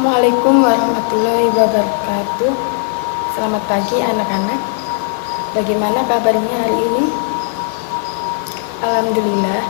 Assalamualaikum warahmatullahi wabarakatuh. Selamat pagi anak-anak. Bagaimana kabarnya hari ini? Alhamdulillah.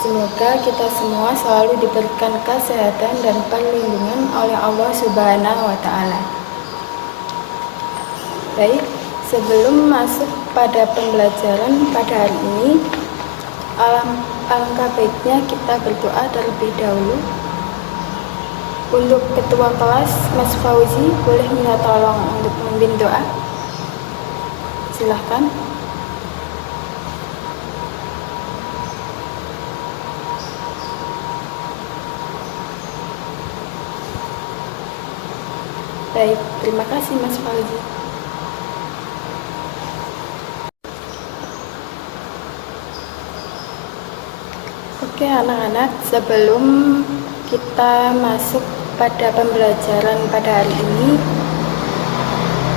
Semoga kita semua selalu diberikan kesehatan dan perlindungan oleh Allah Subhanahu wa Ta'ala. Baik, sebelum masuk pada pembelajaran pada hari ini, alangkah baiknya kita berdoa terlebih dahulu. Untuk ketua kelas, Mas Fauzi, boleh minta tolong untuk memimpin doa? Silahkan. Baik, terima kasih Mas Fauzi. Oke anak-anak, sebelum kita masuk pada pembelajaran pada hari ini,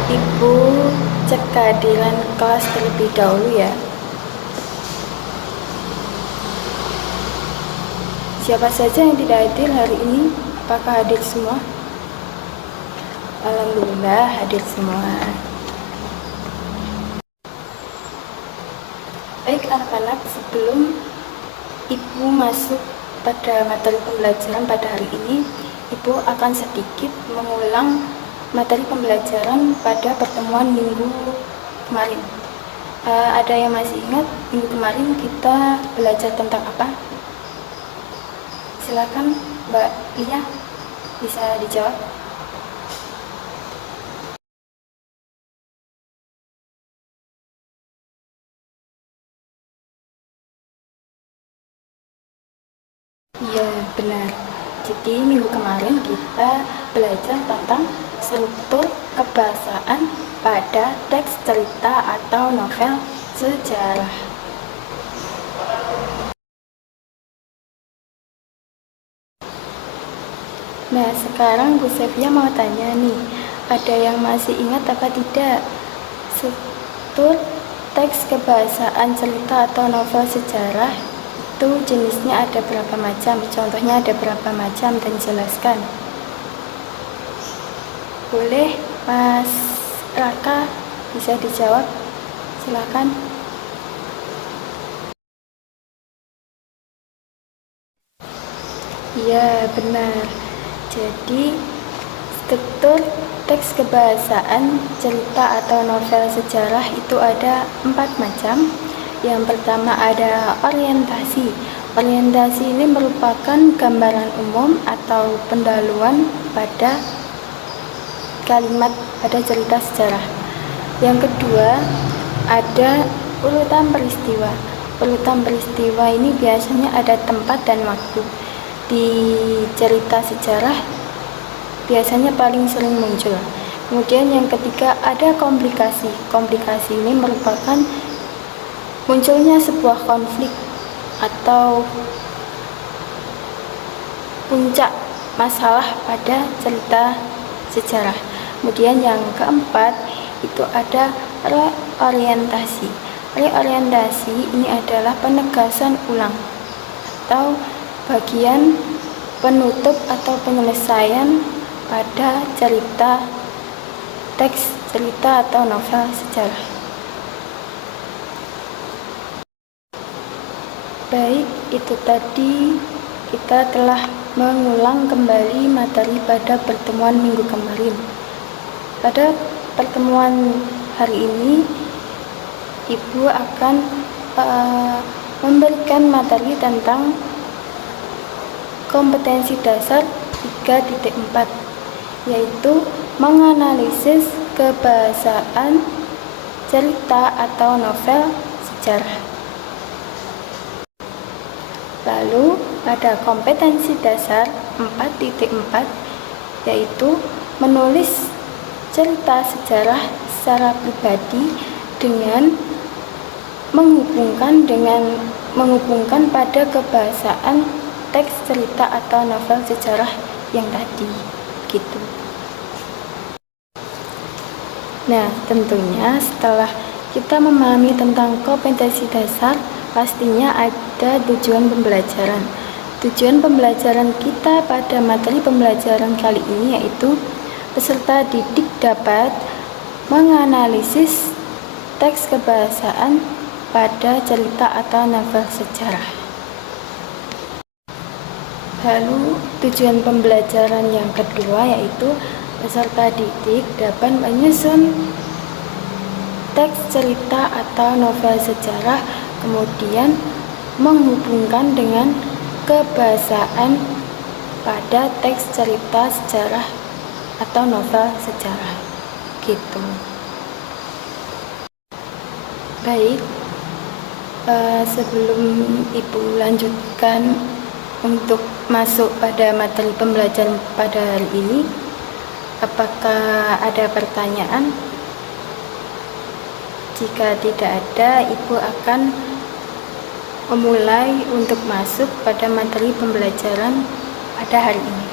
Ibu cek kehadiran kelas terlebih dahulu ya. Siapa saja yang tidak hadir hari ini? Apakah hadir semua? Alhamdulillah hadir semua. Baik anak-anak, sebelum Ibu masuk pada materi pembelajaran pada hari ini, Ibu akan sedikit mengulang materi pembelajaran pada pertemuan minggu kemarin. Ada yang masih ingat minggu kemarin kita belajar tentang apa? Silakan Mbak Lia, bisa dijawab. Iya, benar. Jadi minggu kemarin kita belajar tentang struktur kebahasaan pada teks cerita atau novel sejarah. Nah, sekarang Bu Sevia mau tanya nih, ada yang masih ingat apa tidak? Struktur teks kebahasaan cerita atau novel sejarah itu jenisnya ada berapa macam? Contohnya ada berapa macam dan jelaskan. Boleh Mas Raka bisa dijawab? Silakan. Iya, benar. Jadi struktur teks kebahasaan cerita atau novel sejarah itu ada 4 macam. Yang pertama ada orientasi. Orientasi ini merupakan gambaran umum atau pendahuluan pada kalimat pada cerita sejarah. Yang kedua ada urutan peristiwa. Urutan peristiwa ini biasanya ada tempat dan waktu. Di cerita sejarah biasanya paling sering muncul. Kemudian yang ketiga ada komplikasi. Komplikasi ini merupakan munculnya sebuah konflik atau puncak masalah pada cerita sejarah. Kemudian yang keempat itu ada reorientasi. Reorientasi ini adalah penegasan ulang atau bagian penutup atau penyelesaian pada cerita teks cerita atau novel sejarah. Baik, itu tadi kita telah mengulang kembali materi pada pertemuan minggu kemarin. Pada pertemuan hari ini, Ibu akan memberikan materi tentang kompetensi dasar 3.4, yaitu menganalisis kebahasaan cerita atau novel sejarah. Lalu pada kompetensi dasar 4.4 yaitu menulis cerita sejarah secara pribadi dengan menghubungkan pada kebahasaan teks cerita atau novel sejarah yang tadi gitu. Nah, tentunya setelah kita memahami tentang kompetensi dasar, pastinya ada tujuan pembelajaran. Tujuan pembelajaran kita pada materi pembelajaran kali ini yaitu peserta didik dapat menganalisis teks kebahasaan pada cerita atau novel sejarah. Lalu tujuan pembelajaran yang kedua yaitu peserta didik dapat menyusun teks cerita atau novel sejarah, kemudian menghubungkan dengan kebahasaan pada teks cerita sejarah atau novel sejarah gitu. Baik, sebelum Ibu lanjutkan untuk masuk pada materi pembelajaran pada hari ini, apakah ada pertanyaan? Jika tidak ada, Ibu akan memulai untuk masuk pada materi pembelajaran pada hari ini.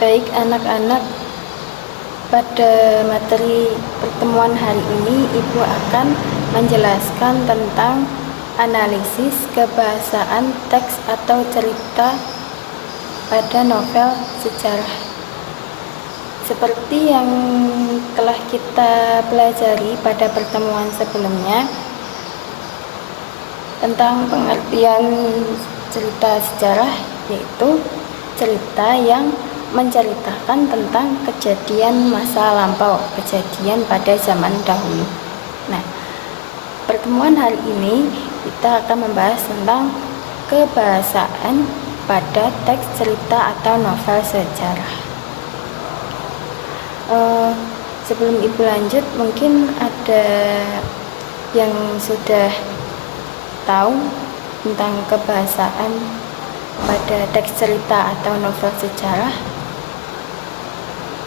Baik anak-anak, pada materi pertemuan hari ini Ibu akan menjelaskan tentang analisis kebahasaan teks atau cerita pada novel sejarah. Seperti yang telah kita pelajari pada pertemuan sebelumnya tentang pengertian cerita sejarah, yaitu cerita yang menceritakan tentang kejadian masa lampau, kejadian pada zaman dahulu. Nah, pertemuan hari ini kita akan membahas tentang kebahasaan pada teks cerita atau novel sejarah. Sebelum Ibu lanjut, mungkin ada yang sudah tahu tentang kebahasaan pada teks cerita atau novel sejarah.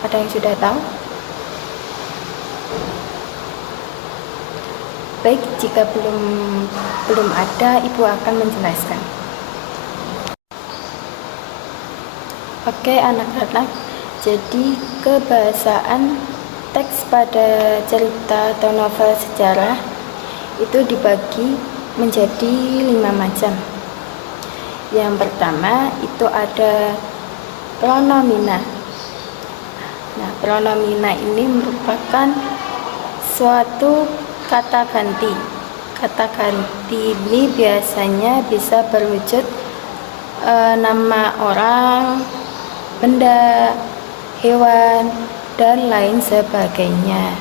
Ada yang sudah tahu? Baik, jika belum ada, Ibu akan menjelaskan. Oke anak-anak, jadi kebahasaan teks pada cerita atau novel sejarah itu dibagi menjadi 5 macam. Yang pertama itu ada pronomina. Nah, pronomina ini merupakan suatu kata ganti. Kata ganti ini biasanya bisa berwujud nama orang, benda, hewan, dan lain sebagainya.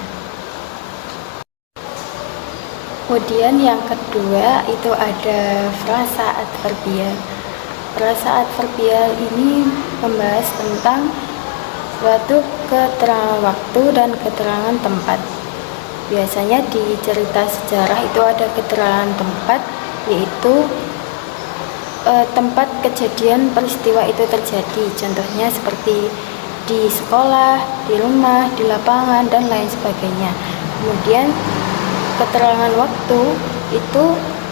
Kemudian yang kedua itu ada frasa adverbial. Frasa adverbial ini membahas tentang suatu keterangan waktu dan keterangan tempat. Biasanya di cerita sejarah itu ada keterangan tempat, yaitu tempat kejadian peristiwa itu terjadi. Contohnya seperti di sekolah, di rumah, di lapangan, dan lain sebagainya. Kemudian keterangan waktu itu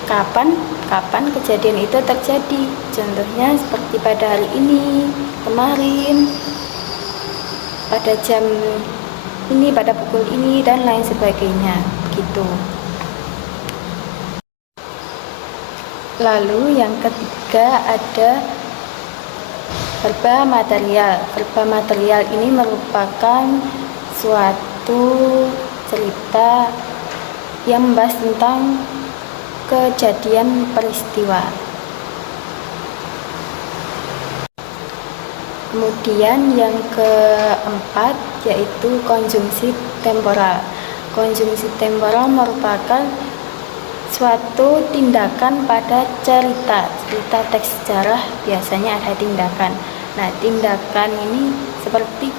kapan kejadian itu terjadi. Contohnya seperti pada hari ini, kemarin, pada jam ini, pada pukul ini, dan lain sebagainya gitu. Lalu yang ketiga ada verba material. Verba material ini merupakan suatu cerita yang membahas tentang kejadian peristiwa. Kemudian yang keempat yaitu konjungsi temporal. Konjungsi temporal merupakan suatu tindakan pada cerita teks sejarah. Biasanya ada tindakan. Nah, tindakan ini seperti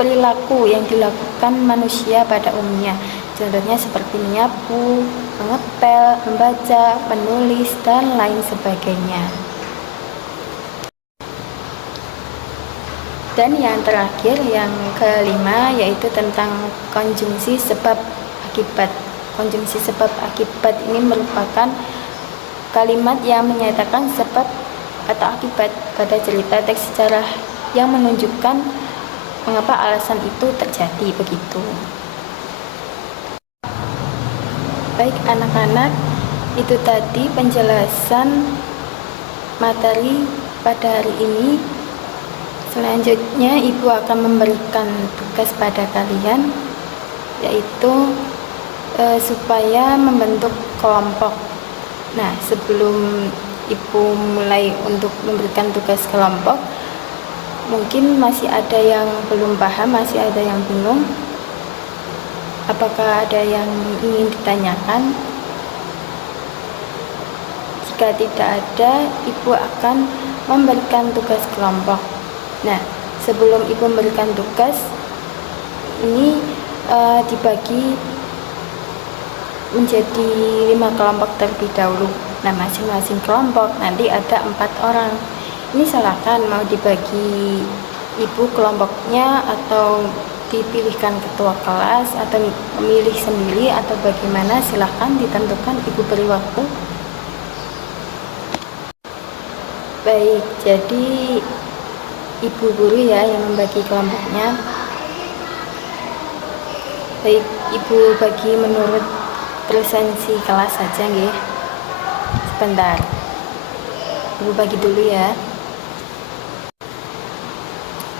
perilaku yang dilakukan manusia pada umumnya. Contohnya seperti menyapu, mengepel, membaca, menulis, dan lain sebagainya. Dan yang terakhir, yang kelima, yaitu tentang konjungsi sebab akibat. Konjungsi sebab akibat ini merupakan kalimat yang menyatakan sebab atau akibat pada cerita teks sejarah yang menunjukkan mengapa alasan itu terjadi begitu. Baik anak-anak, itu tadi penjelasan materi pada hari ini. Selanjutnya Ibu akan memberikan tugas pada kalian, yaitu supaya membentuk kelompok. Nah, sebelum Ibu mulai untuk memberikan tugas kelompok, mungkin masih ada yang belum paham, masih ada yang bingung. Apakah ada yang ingin ditanyakan? Jika tidak ada, Ibu akan memberikan tugas kelompok. Nah, sebelum Ibu memberikan tugas, ini dibagi menjadi 5 kelompok terlebih dahulu. Nah, masing-masing kelompok nanti ada 4 orang. Ini silakan mau dibagi Ibu kelompoknya, atau dipilihkan ketua kelas, atau memilih sendiri, atau bagaimana, silahkan ditentukan. Ibu beri waktu. Baik, jadi Ibu guru ya yang membagi kelompoknya. Baik, Ibu bagi menurut presensi kelas saja nggih. Sebentar, Ibu bagi dulu ya.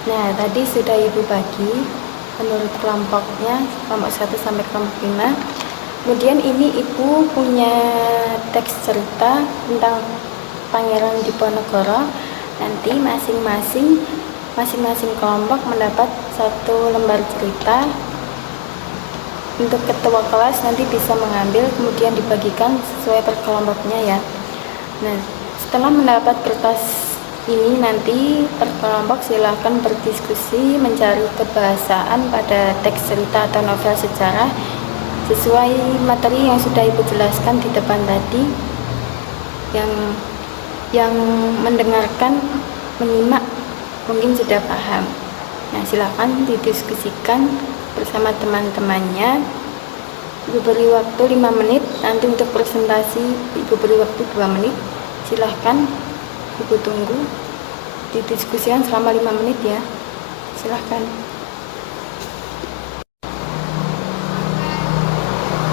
Nah, tadi sudah Ibu bagi menurut kelompoknya, kelompok 1 sampai kelompok 5. Kemudian ini Ibu punya teks cerita tentang Pangeran Diponegoro. Nanti masing-masing kelompok mendapat 1 lembar cerita. Untuk ketua kelas nanti bisa mengambil, kemudian dibagikan sesuai per kelompoknya ya. Nah, setelah mendapat kertas ini, nanti per kelompok silahkan berdiskusi mencari kebahasaan pada teks cerita atau novel sejarah sesuai materi yang sudah Ibu jelaskan di depan tadi. Yang mendengarkan, menyimak mungkin sudah paham. Nah, silahkan didiskusikan bersama teman-temannya. Ibu beri waktu 5 menit. Nanti untuk presentasi Ibu beri waktu 2 menit. Silahkan Ibu tunggu, didiskusikan selama 5 menit ya. Silahkan.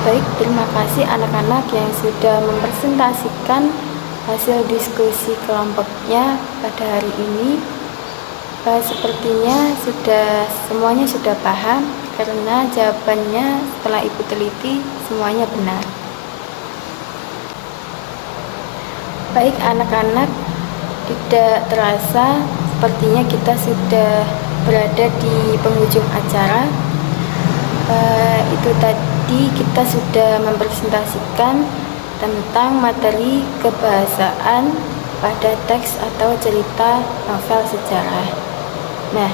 Baik, terima kasih anak-anak yang sudah mempresentasikan hasil diskusi kelompoknya pada hari ini. Sepertinya semuanya sudah paham, karena jawabannya setelah Ibu teliti semuanya benar. Baik anak-anak, tidak terasa sepertinya kita sudah berada di penghujung acara. Itu tadi kita sudah mempresentasikan tentang materi kebahasaan pada teks atau cerita novel sejarah. Nah,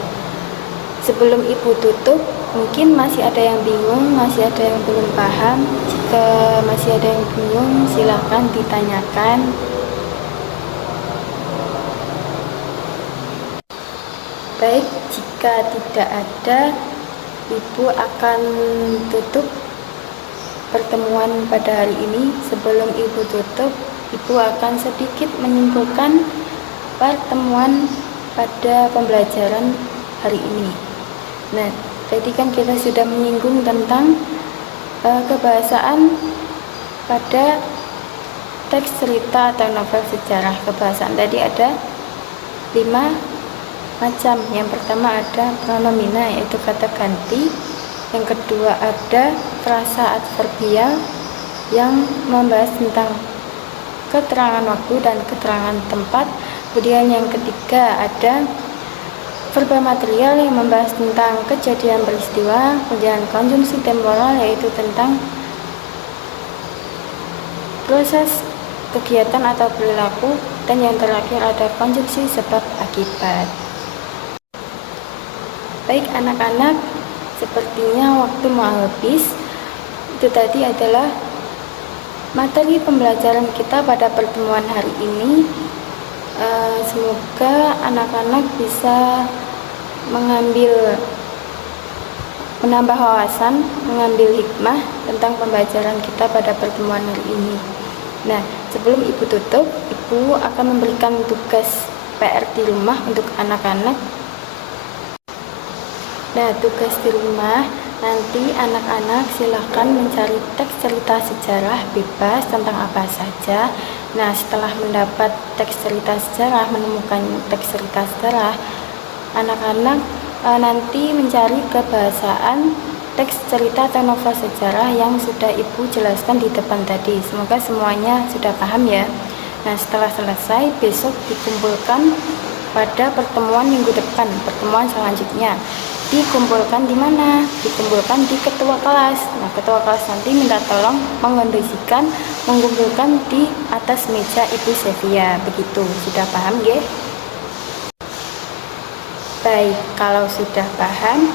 sebelum Ibu tutup, mungkin masih ada yang bingung, masih ada yang belum paham. Jika masih ada yang bingung, silahkan ditanyakan. Baik, jika tidak ada, Ibu akan tutup pertemuan pada hari ini. Sebelum Ibu tutup, Ibu akan sedikit menyimpulkan pertemuan pada pembelajaran hari ini. Nah, tadi kan kita sudah menyinggung tentang kebahasaan pada teks cerita atau novel sejarah. Kebahasaan tadi ada 5 macam. Yang pertama ada pronomina, yaitu kata ganti. Yang kedua ada frasa adverbial yang membahas tentang keterangan waktu dan keterangan tempat. Kemudian yang ketiga ada verba material yang membahas tentang kejadian peristiwa. Kemudian konjungsi temporal, yaitu tentang proses kegiatan atau perilaku. Dan yang terakhir ada konjungsi sebab akibat. Baik anak-anak, sepertinya waktu mau habis. Itu tadi adalah materi pembelajaran kita pada pertemuan hari ini. Semoga anak-anak bisa menambah wawasan, mengambil hikmah tentang pembelajaran kita pada pertemuan hari ini. Nah, sebelum Ibu tutup, Ibu akan memberikan tugas PR di rumah untuk anak-anak. Nah, tugas di rumah Nanti anak-anak silahkan mencari teks cerita sejarah bebas tentang apa saja. Nah, setelah mendapat teks cerita sejarah, menemukan teks cerita sejarah, anak-anak nanti mencari kebahasaan teks cerita atau novel sejarah yang sudah Ibu jelaskan di depan tadi. Semoga semuanya sudah paham ya. Nah, setelah selesai, besok dikumpulkan pada pertemuan minggu depan, pertemuan selanjutnya. Dikumpulkan di mana? Dikumpulkan di ketua kelas. Nah, ketua kelas nanti minta tolong mengondisikan, mengumpulkan di atas meja Ibu Sevia. Begitu, sudah paham ya? Baik, kalau sudah paham,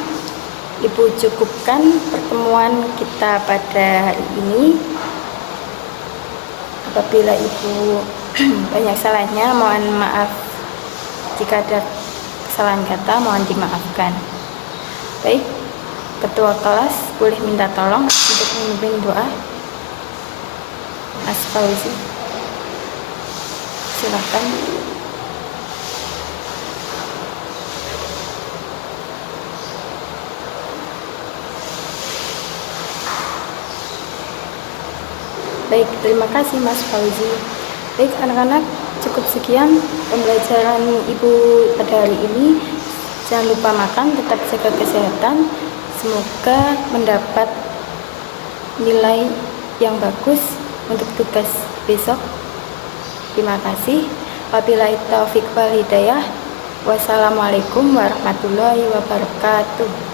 Ibu cukupkan pertemuan kita pada hari ini. Apabila Ibu banyak salahnya, mohon maaf. Jika ada kesalahan kata, mohon dimaafkan. Baik, ketua kelas boleh minta tolong untuk memimpin doa. Mas Fauzi, silakan. Baik, terima kasih Mas Fauzi. Baik anak-anak, cukup sekian pembelajaran Ibu pada hari ini. Jangan lupa makan, tetap jaga kesehatan. Semoga mendapat nilai yang bagus untuk tugas besok. Terima kasih. Wabillahi taufiq wal hidayah. Wassalamualaikum warahmatullahi wabarakatuh.